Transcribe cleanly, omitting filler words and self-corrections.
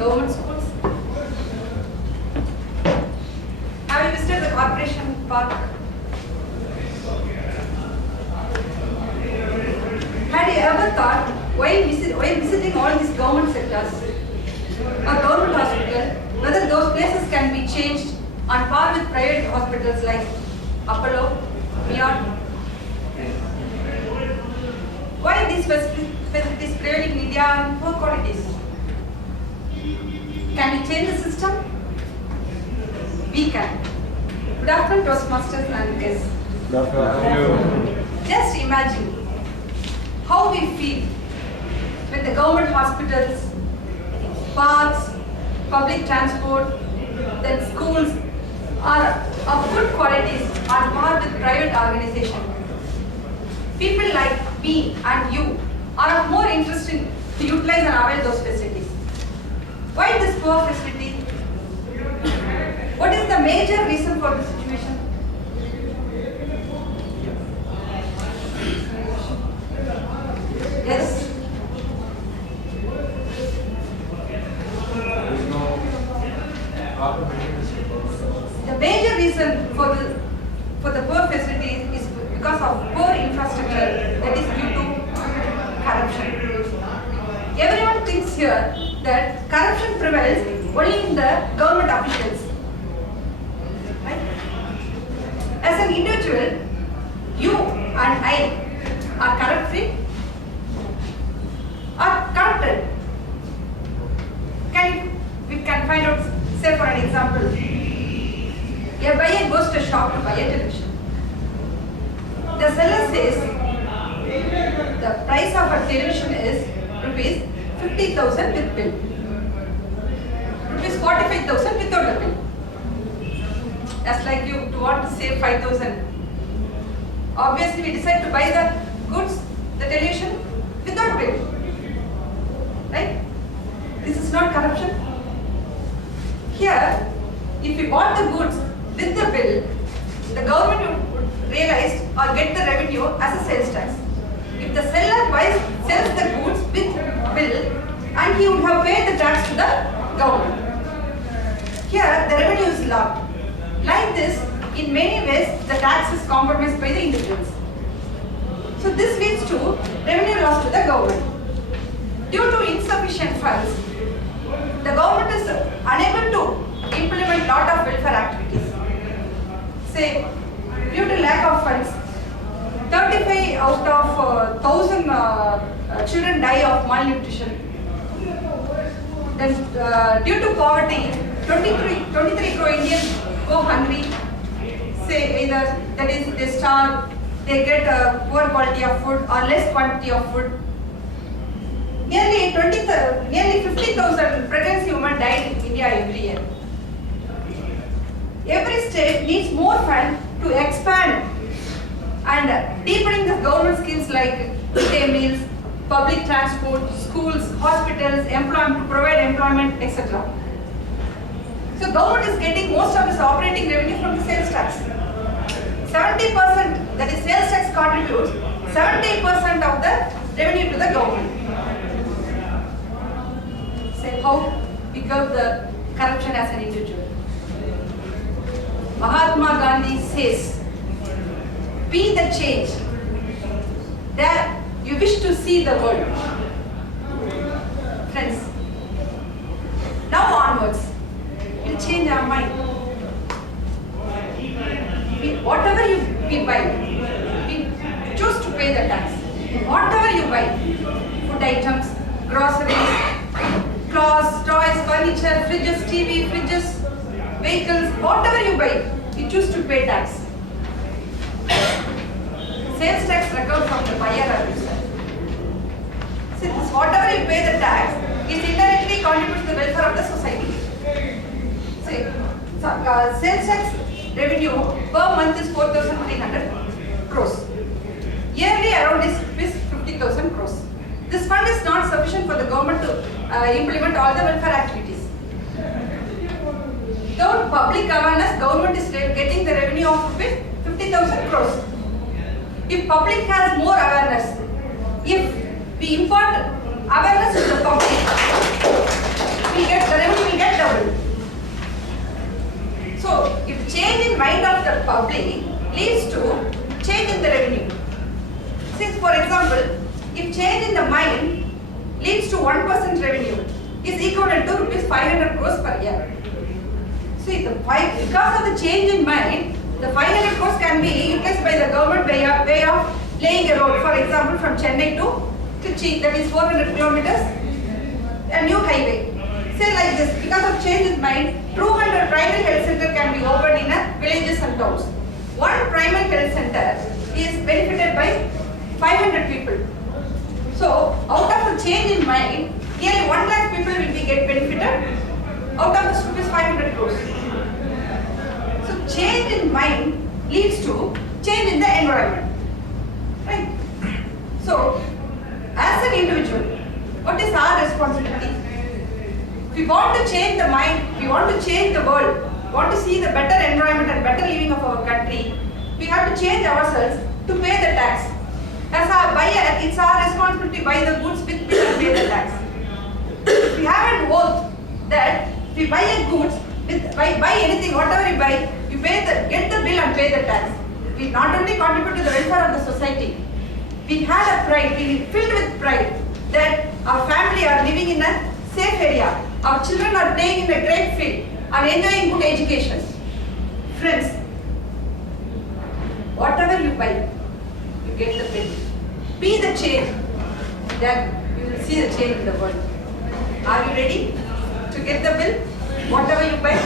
government schools? Have you visited the corporation park? Had you ever thought, while visiting all these government sectors or government hospitals, whether those places can be changed on par with private hospitals like Apollo, Beyond? Why these facilities prevailing in India are poor qualities? Can we change the system? We can. Good afternoon, Toastmasters and guests. Good afternoon. Just imagine how we feel when the government hospitals, parks, public transport, then schools are of good qualities on par with private organizations. People like me and you are of more interest to utilize and avail those facilities. Why this poor facility? What is the major reason for this situation? Yes? The major reason for the poor facilities is because of poor infrastructure, that is due to corruption. Everyone thinks here that corruption prevails only in the government officials. Right? As an individual, you and I are corrupt free, are corrupted. We can find out, say for an example, a buyer goes to a shop to buy a television. The seller says the price of a television is rupees 50,000 with bill, rupees 45,000 without the bill. That's like you want to save 5,000. Obviously, we decide to buy the goods, the television, without bill. Right? This is not corruption. Here, if we bought the goods with the bill, the government would realize or get the revenue as a sales tax. If the seller sells the goods with bill, and he would have paid the tax to the government. Here, the revenue is locked. Like this, in many ways, the tax is compromised by the individuals. So this leads to revenue loss to the government. Due to insufficient funds, the government is unable to implement lot of welfare activities. Say, due to lack of funds, 35 out of 1,000 children die of malnutrition. Then, due to poverty, 23 crore Indians go hungry. Say either that is they starve, they get a poor quality of food or less quantity of food. Nearly 50,000 pregnancy women died in India every year. Every state needs more funds to expand and deepening the government skills like midday meals, public transport, schools, hospitals, employment, to provide employment, etc. So government is getting most of its operating revenue from the sales tax. 70%, that is sales tax contributes 70% of the revenue to the government. Say how we curb the corruption as an individual. Mahatma Gandhi says, be the change that you wish to see the world. Friends, now onwards, we'll change our mind. Whatever we buy, we choose to pay the tax. Whatever you buy, food items, groceries, clothes, toys, furniture, fridges, TV, vehicles, whatever you buy, you choose to pay tax. Sales tax recovered from the buyer or user. Since whatever you pay the tax, it indirectly contributes to the welfare of the society. Sales tax revenue per month is 4,300 crores. Yearly around is 50,000 crores. This fund is not sufficient for the government to implement all the welfare activities. Without public awareness, government is getting the revenue of 50,000 crores. If public has more awareness, if we impart awareness to the public, we get the change in mind of the public leads to change in the revenue. Since, for example, if change in the mind leads to 1% revenue is equivalent to rupees 500 crores per year. See, because of the change in mind, the 500 crores can be utilized by the government way of laying a road. For example, from Chennai to Trichy, that is 400 kilometers, a new highway. Say like this, because of change in mind, 200 primary health center can be opened in villages and towns. One primary health center is benefited by 500 people. So, out of the change in mind, nearly 1 lakh people will be get benefited out of this rupees 500 crores. So, change in mind leads to change in the environment. Right? So, as an individual, what is our responsibility? If we want to change the mind, we want to change the world, want to see the better environment and better living of our country, we have to change ourselves to pay the tax. As a buyer, it's our responsibility to buy the goods with bill and pay the tax. We have an oath that if we buy a goods, buy anything, whatever you buy, you get the bill and pay the tax. We not only contribute to the welfare of the society, we had a pride, we filled with pride that our family are living in a safe area, our children are playing in a great field and enjoying good education. Friends, whatever you buy, you get the bill. Be the change, then you will see the change in the world. Are you ready to get the bill? Whatever you buy,